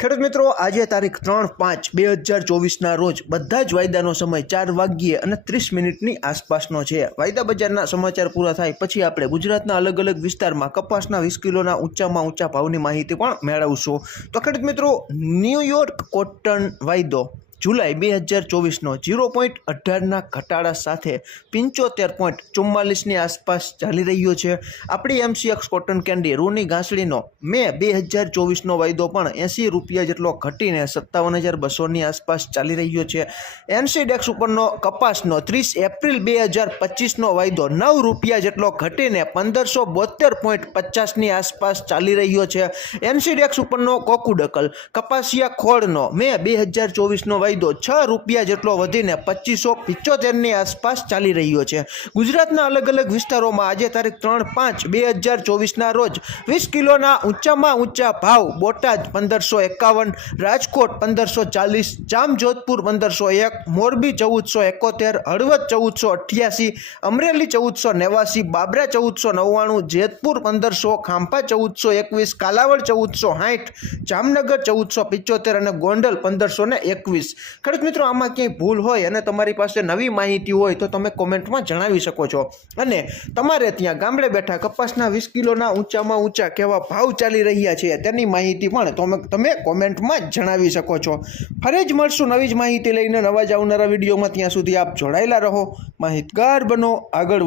ખેડૂત મિત્રો, આજે તારીખ ત્રણ પાંચ બે હજાર ચોવીસના રોજ બધા જ વાયદાનો સમય ચાર વાગ્યે અને ત્રીસ મિનિટની આસપાસનો છે. વાયદા બજારના સમાચાર પૂરા થાય પછી આપણે ગુજરાતના અલગ અલગ વિસ્તારમાં કપાસના વીસ કિલોના ઊંચામાં ઊંચા ભાવની માહિતી પણ મેળવશું. તો ખેડૂત મિત્રો ન્યૂયોર્ક કોટન વાયદો જુલાઈ બે હજાર ચોવીસનો જીરો પોઈન્ટ અઢારના ઘટાડા સાથે પંચોતેર પોઈન્ટ ચુમ્માલીસની આસપાસ ચાલી રહ્યો છે. આપણી એમસીએક્સ કોટન કેન્ડી રૂની ઘાસડીનો મે બે હજાર ચોવીસનો વાયદો પણ એંસી રૂપિયા જેટલો ઘટીને સત્તાવન હજાર બસોની આસપાસ ચાલી રહ્યો છે. એનસી ડેક્સ ઉપરનો કપાસનો ત્રીસ એપ્રિલ બે હજાર પચીસનો વાયદો નવ રૂપિયા જેટલો ઘટીને પંદરસો બોતેર પોઈન્ટ પચાસની આસપાસ ચાલી રહ્યો છે. એનસી ડેક્સ ઉપરનો કોકુડકલ કપાસિયા ખોળનો મે બે હજાર ચોવીસનો વાયદો છ રૂપિયા જેટલો વધીને પચીસો પિચોતેરની આસપાસ ચાલી રહ્યો છે. ગુજરાતના અલગ અલગ વિસ્તારોમાં આજે તારીખ ત્રણ પાંચ બે હજાર ચોવીસના રોજ વીસ કિલોના ઊંચામાં ઊંચા ભાવ, બોટાદ પંદરસો એકાવન, રાજકોટ પંદરસો ચાલીસ, જામજોધપુર પંદરસો એક, મોરબી ચૌદસો એકોતેર, હળવદ ચૌદસો અઠ્યાસી, અમરેલી ચૌદસો નેવાસી, બાબરા ચૌદસો નવ્વાણું, જેતપુર પંદરસો, ખાંભા ચૌદસો એકવીસ, કાલાવડ ચૌદસો સાઠ, જામનગર ચૌદસો પિચોતેર અને ગોંડલ પંદરસો ને એકવીસ. ખેડૂત મિત્રો, આમાં ક્યાંય ભૂલ હોય અને તમારી પાસે નવી માહિતી હોય તો તમે કોમેન્ટમાં જણાવી શકો છો. અને તમારે ત્યાં ગામડે બેઠા કપાસના વીસ કિલોના ઊંચામાં ઊંચા કેવા ભાવ ચાલી રહ્યા છે તેની માહિતી પણ તમે તમે કોમેન્ટમાં જણાવી શકો છો. ફરી જ મળશું નવી જ માહિતી લઈને નવા જ આવનારા વિડીયોમાં. ત્યાં સુધી આપ જોડાયેલા રહો. માહિતગાર બનો, આગળ વધો.